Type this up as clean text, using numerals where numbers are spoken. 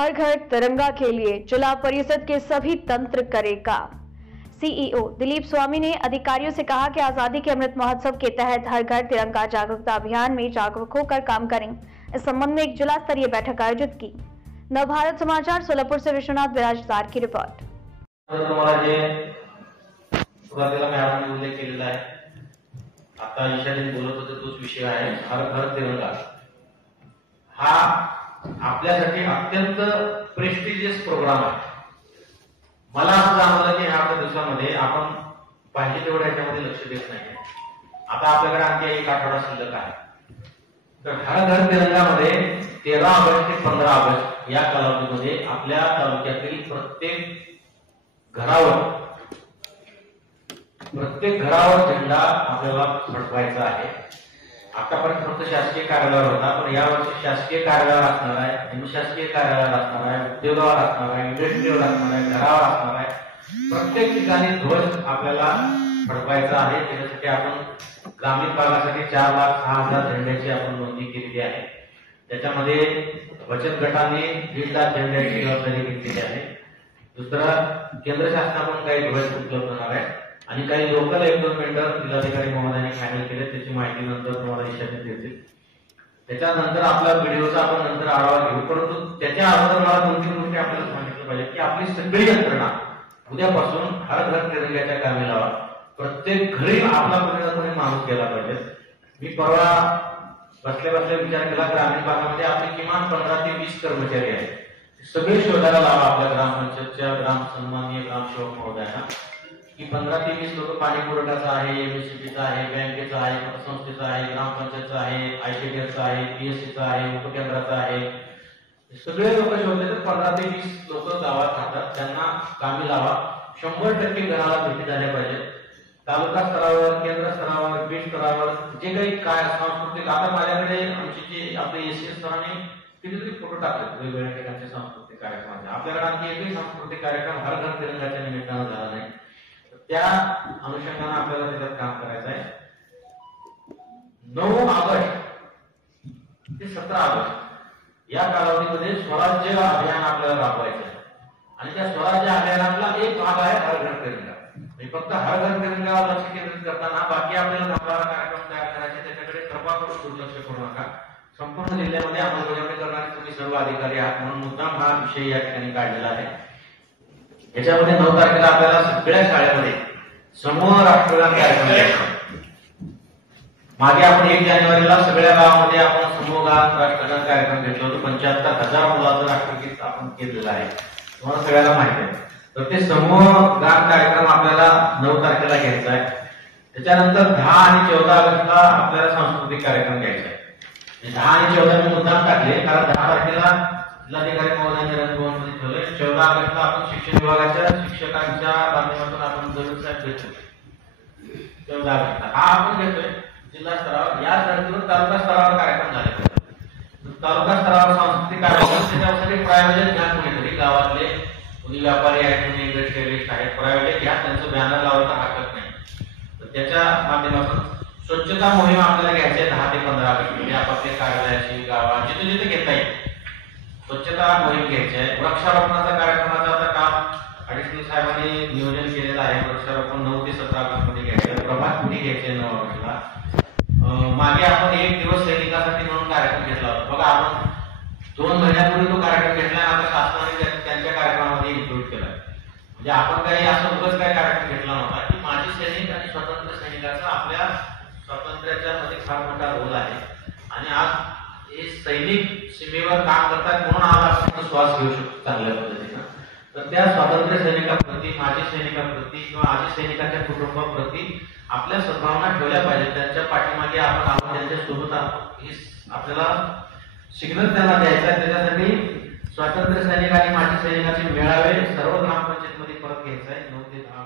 हर घर तिरंगा के लिए जिला परिषद के सभी तंत्र करेगा। सीईओ दिलीप स्वामी ने अधिकारियों से कहा कि आजादी के अमृत महोत्सव के तहत हर घर तिरंगा जागरूकता अभियान में जागरूक होकर काम करें। इस संबंध में एक जिला स्तरीय बैठक आयोजित की। नवभारत समाचार सोलापुर से विश्वनाथ विराजदार की रिपोर्ट। आता ईशाने बोलत होते तोच विषय आहे हर घर तिरंगा। हा आपल्यासाठी अत्यंत प्रेस्टिजियस प्रोग्राम आहे। मला असं जाणवलं की ह्या दिवसामध्ये आपण पाहिजे तेवढ्या याच्यामध्ये लक्ष देत नाही। आता आपल्याकडे आणखी एक आठवडा शिल्लक आहे। तर हर घर तिरंगामध्ये 13 ऑगस्ट ते 15 ऑगस्ट या कालावधीमध्ये आपल्या तालुक्यातील प्रत्येक घरावर झेंडा आपल्याला फडकवायचा आहे। आतापर्यंत फक्त शासकीय कार्यालयावर होता, पण यावर्षी शासकीय कार्यालयावर असणार आहे, निमशासकीय कार्यालयावर असणार आहे, उद्योगावर असणार आहे, इंडस्ट्रीवर असणार आहे, घरावर असणार आहे। प्रत्येक ठिकाणी ध्वज आपल्याला फडकवायचा आहे। त्याच्यासाठी आपण ग्रामीण भागासाठी 4,06,000 झेंड्याची आपण नोंदणी केलेली आहे। त्याच्यामध्ये बचत गटाने 1.5 लाख झेंड्याची जबाबदारी घेतलेली आहे। दुसरा, केंद्र शासनाकडून काही ध्वज उपलब्ध होणार आहे आणि काही लोकल 1-2 मिनिटं जिल्हाधिकारी महोदयांनी फायनल केले। त्याची माहिती नंतर तुम्हाला ईशान्य देतील। त्याच्यानंतर आपला व्हिडिओचा आपण नंतर आढावा घेऊ, परंतु त्याच्या अगोदर मला 2-3 गोष्टी आपल्याला सांगितलं पाहिजे की आपली सगळी यंत्रणा उद्यापासून हर घर तिरंग्याच्या कामी लावा। प्रत्येक घरी आपला कोणी माणूस गेला पाहिजे। मी परवा बसल्या विचार केला, ग्रामीण भागामध्ये आपले किमान 15 ते 20 कर्मचारी आहेत। सगळे शोधायला लावा आपल्या ग्रामपंचायतच्या सन्माननीय ग्रामसेवक महोदयांना की 15 ते 20 लोक पाणी पुरवठ्याचा आहे, एमएससीबीचा आहे, बँकेचा आहे, पतसंस्थेचा आहे, ग्रामपंचायतचा आहे, आयसीडीएसचा आहे, पीएससीचा आहे, उपकेंद्राचा आहे। सगळे लोक शोधले तर 15 ते 20 लोक गावात राहतात, त्यांना कामी लावा। 100% घराला भेटी झाल्या पाहिजे। तालुका स्तरावर, केंद्र स्तरावर, बीट स्तरावर जे काही काय सांस्कृतिक, आता माझ्याकडे आमची जी आपले एसीएस स्तराने कितीतरी फोटो टाकले वेगवेगळ्या ठिकाणचे सांस्कृतिक कार्यक्रमाचे। आपल्याकडे आणखी एकही सांस्कृतिक कार्यक्रम हर घर तिरंगाच्या निमित्तानं झाला नाही। त्या अनुषंगाने आपल्याला त्याच्यात काम करायचं आहे। 9 ऑगस्ट ते 17 ऑगस्ट या कालावधीमध्ये स्वराज्य अभियान आपल्याला राबवायचं आहे आणि त्या स्वराज्य अभियानातला एक भाग आहे हर घर तिरंगा। फक्त हर घर तिरंगावर लक्ष केंद्रित करताना बाकी आपल्याला कार्यक्रम तयार करायचे, त्याच्याकडे कृपा करून दुर्लक्ष करू नका। संपूर्ण जिल्ह्यामध्ये अंमलबजावणी करणारे तुम्ही सर्व अधिकारी आहात, म्हणून मुद्दाम हा विषय या ठिकाणी काढलेला आहे। याच्यामध्ये 9 तारखेला आपल्याला सगळ्या शाळेमध्ये समूह राष्ट्रगान कार्यक्रम घ्यायचा। मागे आपण 1 जानेवारीला सगळ्या गावामध्ये आपण समूह गान राष्ट्रगान कार्यक्रम घेतला होता। 75,000 मुलांचं राष्ट्रगीत आपण केलेलं आहे, तुम्हाला सगळ्याला माहिती आहे। तर ते समूह गान कार्यक्रम आपल्याला 9 तारखेला घ्यायचा आहे। त्याच्यानंतर 10 आणि 14 ऑगस्टला आपल्याला सांस्कृतिक कार्यक्रम घ्यायचा आहे। 10 आणि 14 मी मुद्दाम टाकले कारण 10 तारखेला जिल्हाधिकारी महोदयांनी रंगभवनमध्ये ठेवले। 14 ऑगस्टला आपण शिक्षण विभागाच्या शिक्षकांच्या माध्यमातून आपण जरूर साहेब घेतोय। 14 ऑगस्टला हा आपण घेतोय जिल्हा स्तरावर। या धर्तीवर तालुका स्तरावर कार्यक्रम झाले पाहिजे। तालुका स्तरावर सांस्कृतिक कार्यक्रम त्याच्यासाठी प्रायोजक घ्या, कोणीतरी गावातले कोणी व्यापारी आहेत, कोणी इंडस्ट्रियलिस्ट आहेत, प्रायोजक घ्या, त्यांचं बॅनर लावायला हरकत नाही। तर त्याच्या माध्यमातून स्वच्छता मोहीम आपल्याला घ्यायची आहे 10 ते 15 ऑगस्ट मध्ये। आपापल्या कार्यालयाची, गावात जिथे जिथे घेता येईल स्वच्छता मोहीम घ्यायची आहे। वृक्षारोपणाचा कार्यक्रमाचा आता काम ऍडिशनल साहेबांनी नियोजन केलेलं आहे। वृक्षारोपण 9 ते 17 ऑगस्ट मध्ये घ्यायचं, प्रभात फेरी घ्यायची आहे 9 ऑगस्टला। मागे आपण 1 दिवस सैनिकासाठी म्हणून कार्यक्रम घेतला होता बघा। आपण 2 महिन्यापूर्वी तो कार्यक्रम घेतला, आता शासनाने त्यांच्या कार्यक्रमामध्ये इन्क्लूड केला। म्हणजे आपण काही असं उगाच काही कार्यक्रम घेतला नव्हता की माजी सैनिक आणि स्वतंत्र सैनिकाचा आपल्या स्वातंत्र्याच्या मध्ये फार मोठा रोल आहे आणि आज हे सैनिक सीमेवर काम करतात म्हणून आज आपण श्वास घेऊ शकतो चांगल्या पद्धतीनं। तर त्या स्वातंत्र्य सैनिकाप्रती, माजी सैनिकाप्रती किंवा आजी सैनिकांच्या कुटुंबाप्रती आपल्या सद्भावना ठेवल्या पाहिजेत। त्यांच्या पाठीमागे आपण त्यांच्या सोबत आहोत हे आपल्याला सिग्नल त्यांना द्यायचा आहे। त्याच्यासाठी स्वातंत्र्य सैनिक आणि माजी सैनिकाचे मेळावे सर्व ग्रामपंचायतीमध्ये परत घ्यायचा आहे 9 ते 10